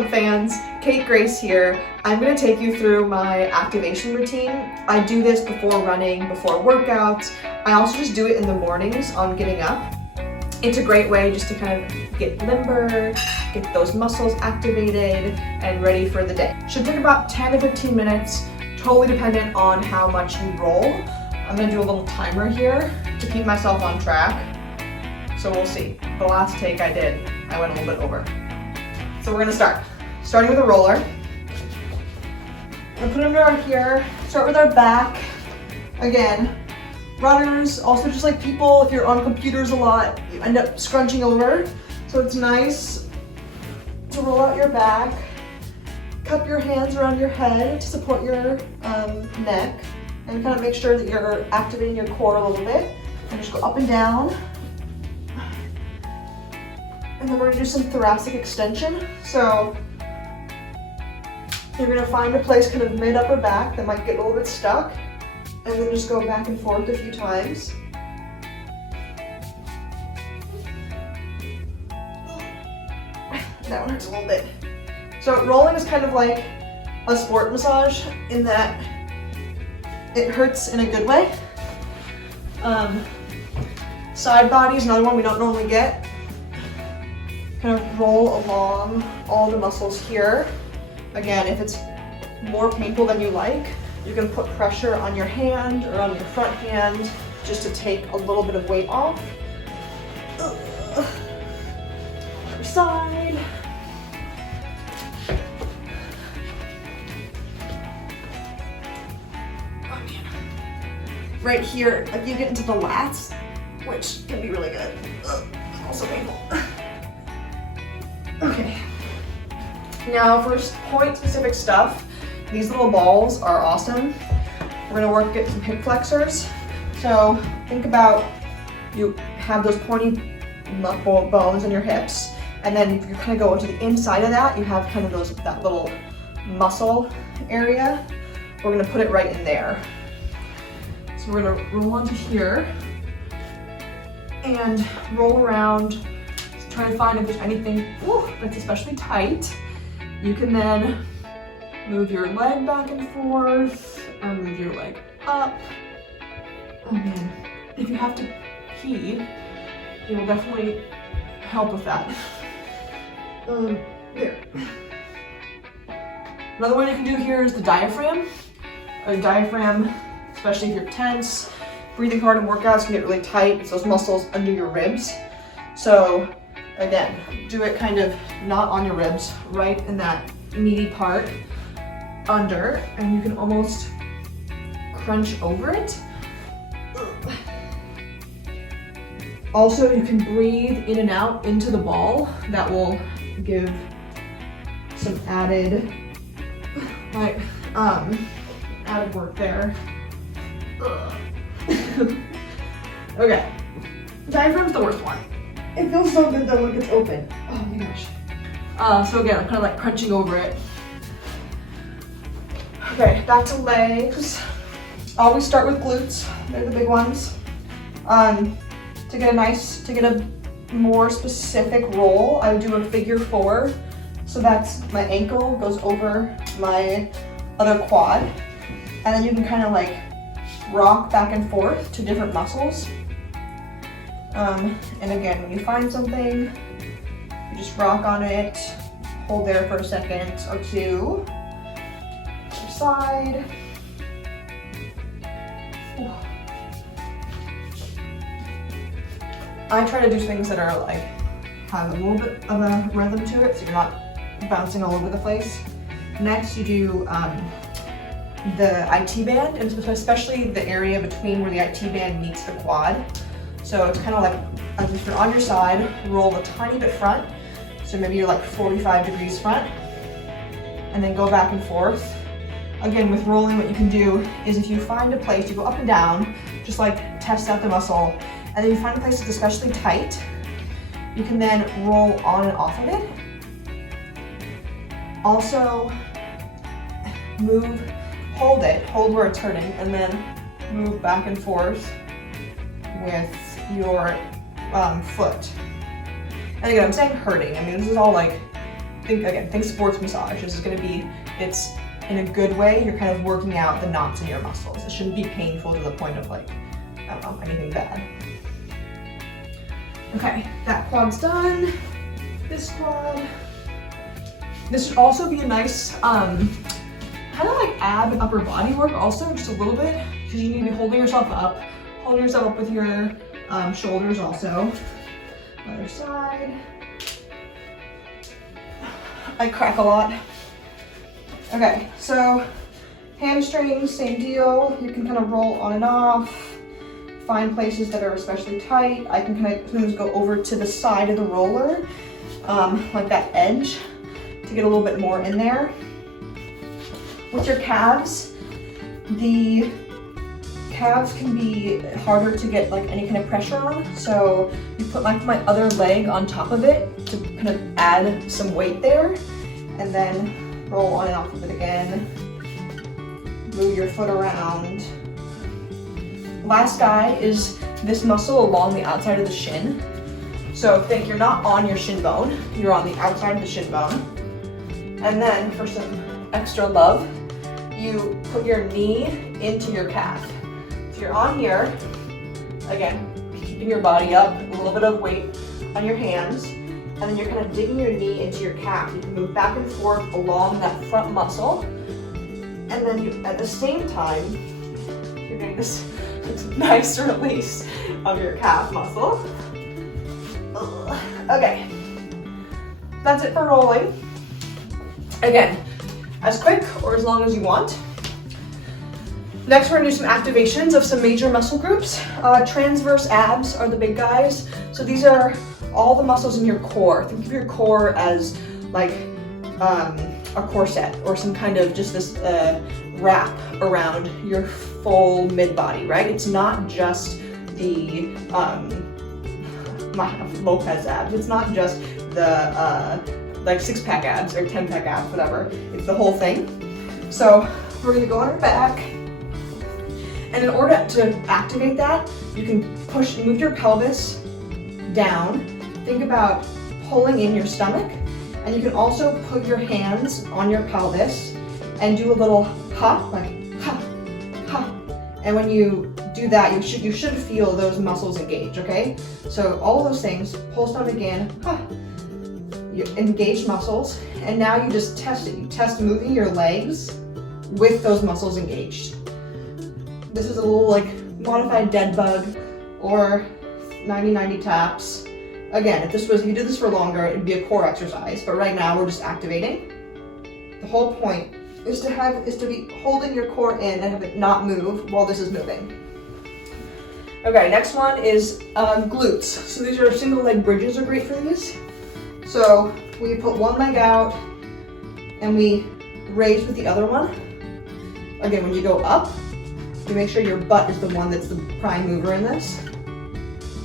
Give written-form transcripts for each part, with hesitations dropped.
Club fans, Kate Grace here. I'm going to take you through my activation routine. I do this before running, before workouts. I also just do it in the mornings on getting up. It's a great way just to kind of get limber, get those muscles activated and ready for the day. Should take about 10 to 15 minutes, totally dependent on how much you roll. I'm going to do a little timer here to keep myself on track. So we'll see. The last take I did, I went a little bit over. So we're gonna start. Starting with a roller. We're gonna put it under here, start with our back. Again, runners, also just like people, if you're on computers a lot, you end up scrunching over. So it's nice to roll out your back. Cup your hands around your head to support your neck and kind of make sure that you're activating your core a little bit. And just go up and down. And then we're gonna do some thoracic extension. So you're gonna find a place kind of mid upper back that might get a little bit stuck, and then just go back and forth a few times. That one hurts a little bit. So rolling is kind of like a sport massage in that it hurts in a good way. Side body is another one we don't normally get. Kind of roll along all the muscles here. Again, if it's more painful than you like, you can put pressure on your hand or on your front hand just to take a little bit of weight off. Other side. Oh man. Right here, if you get into the lats, which can be really good, also painful. Okay, now for point specific stuff, these little balls are awesome. We're gonna work at some hip flexors. So think about you have those pointy bones in your hips, and then you kind of go into the inside of that, you have kind of that little muscle area. We're gonna put it right in there. So we're gonna roll onto here and roll around. Try to find if there's anything that's especially tight. You can then move your leg back and forth, or move your leg up. Oh man, if you have to pee, it will definitely help with that. There. Another one you can do here is the diaphragm. A diaphragm, especially if you're tense, breathing hard in workouts can get really tight. It's those muscles under your ribs. So again, do it kind of not on your ribs, right in that meaty part under, and you can almost crunch over it. Also, you can breathe in and out into the ball. That will give some added work there. Okay, diaphragm's the worst one. It feels so good though when it gets open. Oh my gosh. So again, I'm kind of like crunching over it. Okay, back to legs. Always start with glutes. They're the big ones. To get a more specific roll, I would do a figure 4. So that's my ankle goes over my other quad. And then you can kind of like rock back and forth to different muscles. And again, when you find something, you just rock on it, hold there for a second or two. Other side. I try to do things that are like, have a little bit of a rhythm to it, so you're not bouncing all over the place. Next, you do the IT band, and especially the area between where the IT band meets the quad. So it's kind of like, as if you're on your side, roll a tiny bit front. So maybe you're like 45 degrees front, and then go back and forth. Again, with rolling, what you can do is if you find a place, you go up and down, just like test out the muscle, and then you find a place that's especially tight, you can then roll on and off of it. Also, hold where it's hurting, and then move back and forth with your foot. And again, I'm saying hurting. I mean, this is all like think sports massage. This is gonna be, it's in a good way, you're kind of working out the knots in your muscles. It shouldn't be painful to the point of like, I don't know, anything bad. Okay, that quad's done. This quad. This should also be a nice, kind of like ab upper body work also, just a little bit, because you need to be holding yourself up with your shoulders also. Other side. I crack a lot. Okay, so hamstrings, same deal. You can kind of roll on and off. Find places that are especially tight. I can kind of sometimes go over to the side of the roller, like that edge, to get a little bit more in there. With your calves, the calves can be harder to get like any kind of pressure on, so you put my other leg on top of it to kind of add some weight there, and then roll on and off of it again. Move your foot around. Last guy is this muscle along the outside of the shin. So think you're not on your shin bone, you're on the outside of the shin bone. And then for some extra love, you put your knee into your calf. So you're on here, again, keeping your body up, a little bit of weight on your hands, and then you're kind of digging your knee into your calf. You can move back and forth along that front muscle, and then you, at the same time, you're getting this nice release of your calf muscle. Okay, that's it for rolling. Again, as quick or as long as you want. Next, we're gonna do some activations of some major muscle groups. Transverse abs are the big guys. So these are all the muscles in your core. Think of your core as like a corset or some kind of just this wrap around your full mid-body, right? It's not just the Lopez abs. It's not just the like 6-pack abs or 10-pack abs, whatever. It's the whole thing. So we're gonna go on our back. And in order to activate that, you can move your pelvis down. Think about pulling in your stomach. And you can also put your hands on your pelvis and do a little hop, like ha, ha. And when you do that, you should feel those muscles engage, okay? So all of those things, pull stomach in, ha. You engage muscles, and now you just test it. You test moving your legs with those muscles engaged. This is a little like modified dead bug or 90-90 taps. Again, if you did this for longer, it'd be a core exercise, but right now we're just activating. The whole point is to be holding your core in and have it not move while this is moving. Okay, next one is glutes. So these are single leg bridges are great for these. So we put one leg out and we raise with the other one. Again, when you go up, you make sure your butt is the one that's the prime mover in this.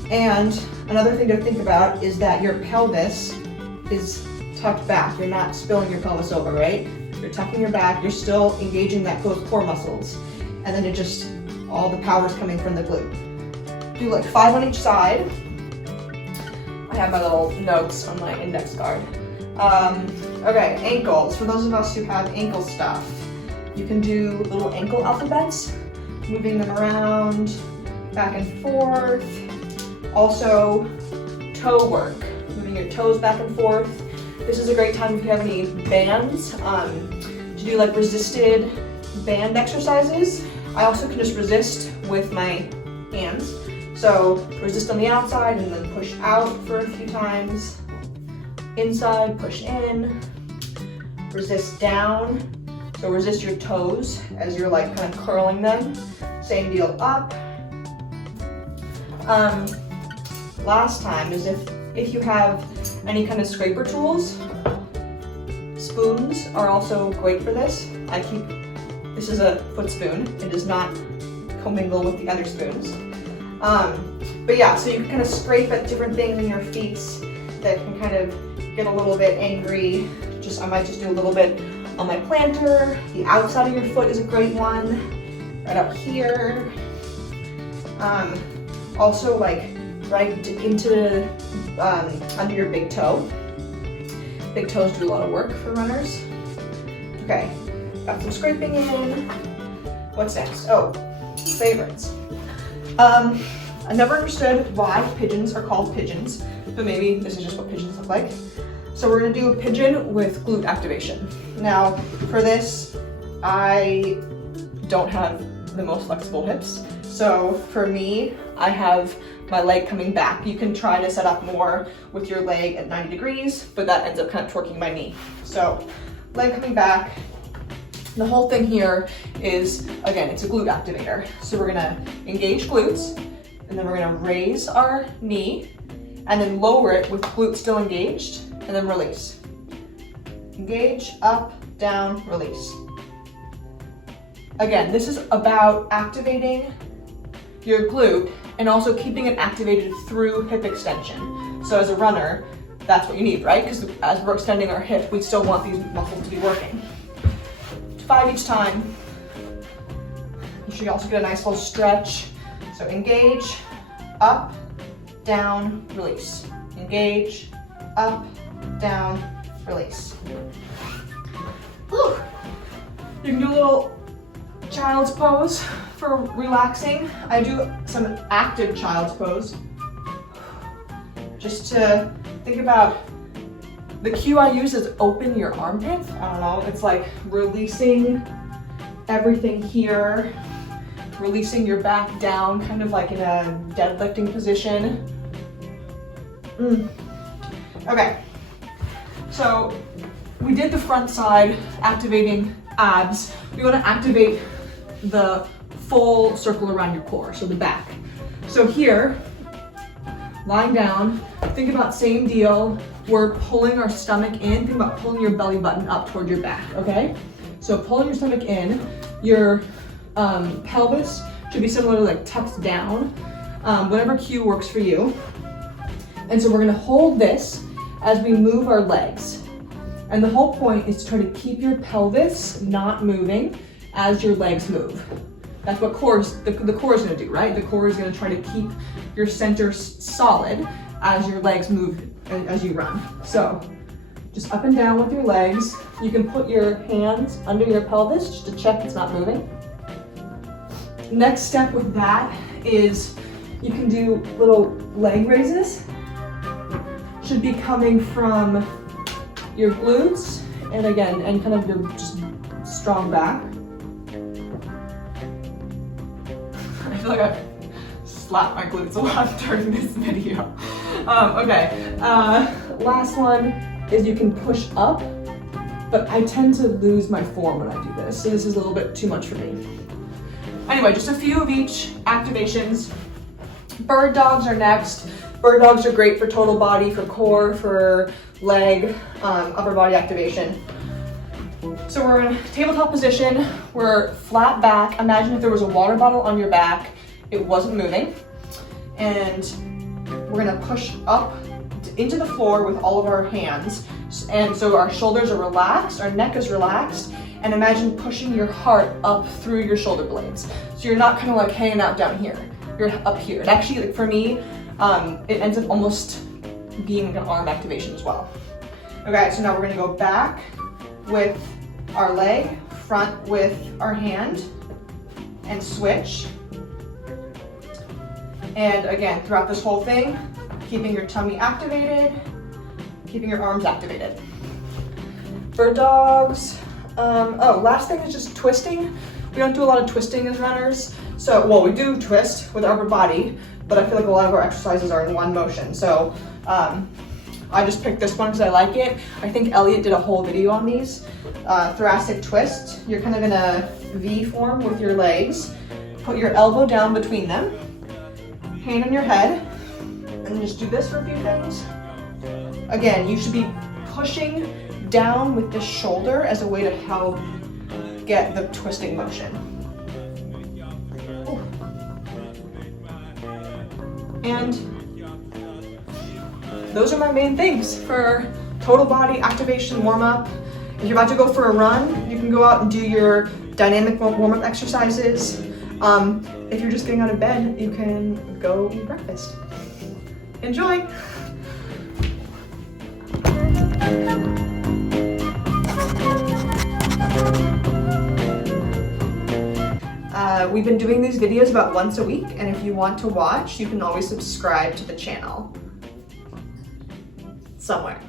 And another thing to think about is that your pelvis is tucked back. You're not spilling your pelvis over, right? You're tucking your back, you're still engaging those core muscles. And then all the power's coming from the glute. Do like 5 on each side. I have my little notes on my index card. Okay, ankles. For those of us who have ankle stuff, you can do little ankle alphabets, moving them around, back and forth. Also, toe work, moving your toes back and forth. This is a great time if you have any bands to do like resisted band exercises. I also can just resist with my hands. So resist on the outside and then push out for a few times. Inside, push in. Resist down. So resist your toes as you're like kind of curling them. Same deal up. Last time is if you have any kind of scraper tools, spoons are also great for this. This is a foot spoon. It does not commingle with the other spoons. But yeah, so you can kind of scrape at different things in your feet that can kind of get a little bit angry. I might just do a little bit on my plantar. The outside of your foot is a great one. Right up here. Also like right into under your big toe. Big toes do a lot of work for runners. Okay, got some scraping in. What's next? Oh, favorites. I never understood why pigeons are called pigeons, but maybe this is just what pigeons look like. So we're gonna do a pigeon with glute activation. Now, for this, I don't have the most flexible hips. So for me, I have my leg coming back. You can try to set up more with your leg at 90 degrees, but that ends up kind of twerking my knee. So leg coming back. The whole thing here is, again, it's a glute activator. So we're gonna engage glutes, and then we're gonna raise our knee, and then lower it with glutes still engaged, and then release. Engage, up, down, release. Again, this is about activating your glute and also keeping it activated through hip extension. So as a runner, that's what you need, right? Because as we're extending our hip, we still want these muscles to be working. 5 each time. You should also get a nice little stretch. So engage, up, down, release. Engage, up, down, release. Whew. You can do a little child's pose for relaxing. I do some active child's pose. Just to think about, the cue I use is open your armpits. I don't know, it's like releasing everything here, releasing your back down, kind of like in a deadlifting position. Okay, so we did the front side, activating abs. We want to activate the full circle around your core, so the back. So here, lying down, think about same deal. We're pulling our stomach in. Think about pulling your belly button up toward your back, okay? So pulling your stomach in, your pelvis should be similarly like tucked down, whatever cue works for you. And so we're gonna hold this as we move our legs. And the whole point is to try to keep your pelvis not moving as your legs move. That's what the core is gonna do, right? The core is gonna try to keep your center solid as your legs move and as you run. So just up and down with your legs. You can put your hands under your pelvis just to check it's not moving. Next step with that is you can do little leg raises. Should be coming from your glutes and again, and kind of your just strong back. I feel like I slapped my glutes a lot during this video. Okay, last one is you can push up, but I tend to lose my form when I do this, so this is a little bit too much for me. Anyway, just a few of each activations. Bird dogs are next. Bird dogs are great for total body, for core, for leg, upper body activation. So we're in tabletop position, we're flat back. Imagine if there was a water bottle on your back, it wasn't moving. And we're gonna push up into the floor with all of our hands. And so our shoulders are relaxed, our neck is relaxed, and imagine pushing your heart up through your shoulder blades. So you're not kind of like hanging out down here, you're up here. And actually, like for me, it ends up almost being like an arm activation as well. Okay, so now we're gonna go back with our leg, front with our hand, and switch. And again, throughout this whole thing, keeping your tummy activated, keeping your arms activated. Bird dogs. Last thing is just twisting. We don't do a lot of twisting as runners. So, well, we do twist with our upper body, but I feel like a lot of our exercises are in one motion. So I just picked this one because I like it. I think Elliot did a whole video on these. Thoracic twist. You're kind of in a V form with your legs. Put your elbow down between them. Hand on your head. And just do this for a few things. Again, you should be pushing down with the shoulder as a way to help get the twisting motion. Ooh. And those are my main things for total body activation warm-up. If you're about to go for a run, you can go out and do your dynamic warm-up exercises. If you're just getting out of bed, you can go eat breakfast. Enjoy! We've been doing these videos about once a week, and if you want to watch, you can always subscribe to the channel. Somewhere.